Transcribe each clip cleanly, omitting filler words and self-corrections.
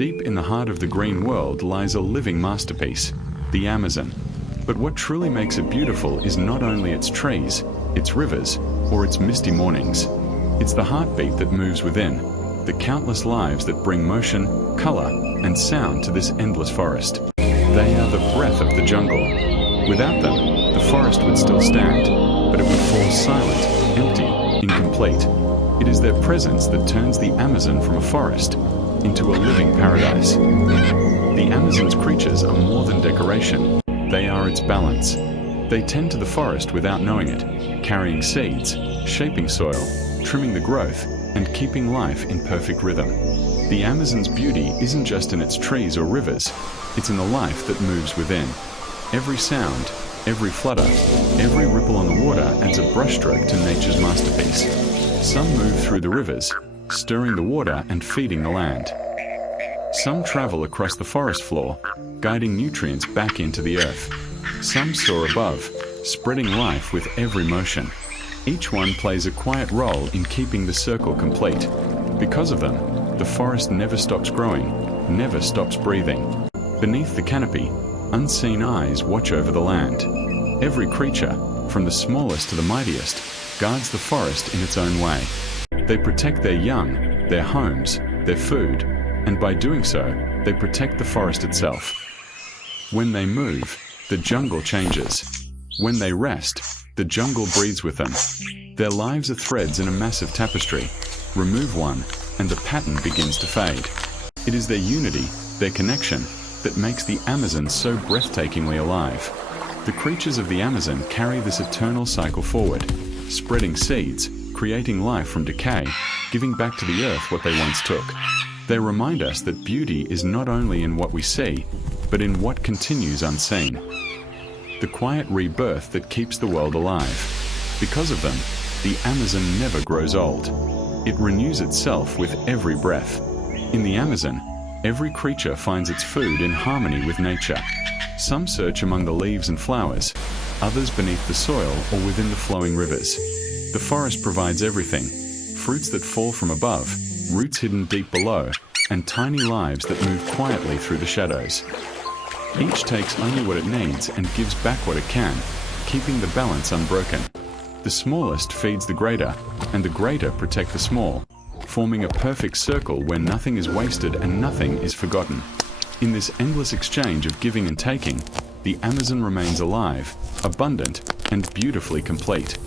Deep in the heart of the green world lies a living masterpiece, the Amazon. But what truly makes it beautiful is not only its trees, its rivers, or its misty mornings. It's the heartbeat that moves within, the countless lives that bring motion, color, and sound to this endless forest. They are the breath of the jungle. Without them, the forest would still stand, but it would fall silent, empty, incomplete. It is their presence that turns the Amazon from a forest into a living paradise. The Amazon's creatures are more than decoration. They are its balance. They tend to the forest without knowing it, carrying seeds, shaping soil, trimming the growth, and keeping life in perfect rhythm. The Amazon's beauty isn't just in its trees or rivers, it's in the life that moves within. Every sound, every flutter, every ripple on the water adds a brushstroke to nature's masterpiece. Some move through the rivers, stirring the water and feeding the land. Some travel across the forest floor, guiding nutrients back into the earth. Some soar above, spreading life with every motion. Each one plays a quiet role in keeping the circle complete. Because of them, the forest never stops growing, never stops breathing. Beneath the canopy, unseen eyes watch over the land. Every creature, from the smallest to the mightiest, guards the forest in its own way. They protect their young, their homes, their food, and by doing so, they protect the forest itself. When they move, the jungle changes. When they rest, the jungle breathes with them. Their lives are threads in a massive tapestry. Remove one, and the pattern begins to fade. It is their unity, their connection, that makes the Amazon so breathtakingly alive. The creatures of the Amazon carry this eternal cycle forward, spreading seeds, creating life from decay, giving back to the earth what they once took. They remind us that beauty is not only in what we see, but in what continues unseen. The quiet rebirth that keeps the world alive. Because of them, the Amazon never grows old. It renews itself with every breath. In the Amazon, every creature finds its food in harmony with nature. Some search among the leaves and flowers, others beneath the soil or within the flowing rivers. The forest provides everything: fruits that fall from above, roots hidden deep below, and tiny lives that move quietly through the shadows. Each takes only what it needs and gives back what it can, keeping the balance unbroken. The smallest feeds the greater, and the greater protect the small, forming a perfect circle where nothing is wasted and nothing is forgotten. In this endless exchange of giving and taking, the Amazon remains alive, abundant, and beautifully complete.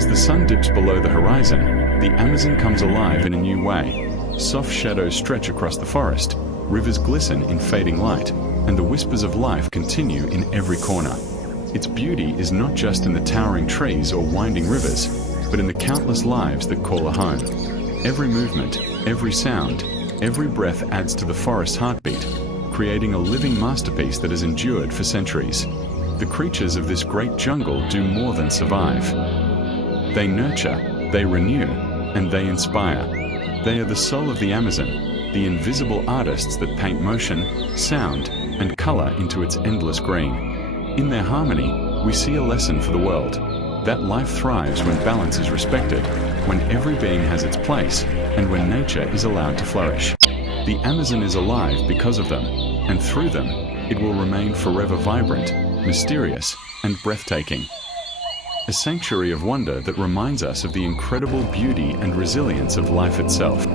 As the sun dips below the horizon, the Amazon comes alive in a new way. Soft shadows stretch across the forest, rivers glisten in fading light, and the whispers of life continue in every corner. Its beauty is not just in the towering trees or winding rivers, but in the countless lives that call her home. Every movement, every sound, every breath adds to the forest's heartbeat, creating a living masterpiece that has endured for centuries. The creatures of this great jungle do more than survive. They nurture, they renew, and they inspire. They are the soul of the Amazon, the invisible artists that paint motion, sound, and color into its endless green. In their harmony, we see a lesson for the world, that life thrives when balance is respected, when every being has its place, and when nature is allowed to flourish. The Amazon is alive because of them, and through them, it will remain forever vibrant, mysterious, and breathtaking. A sanctuary of wonder that reminds us of the incredible beauty and resilience of life itself.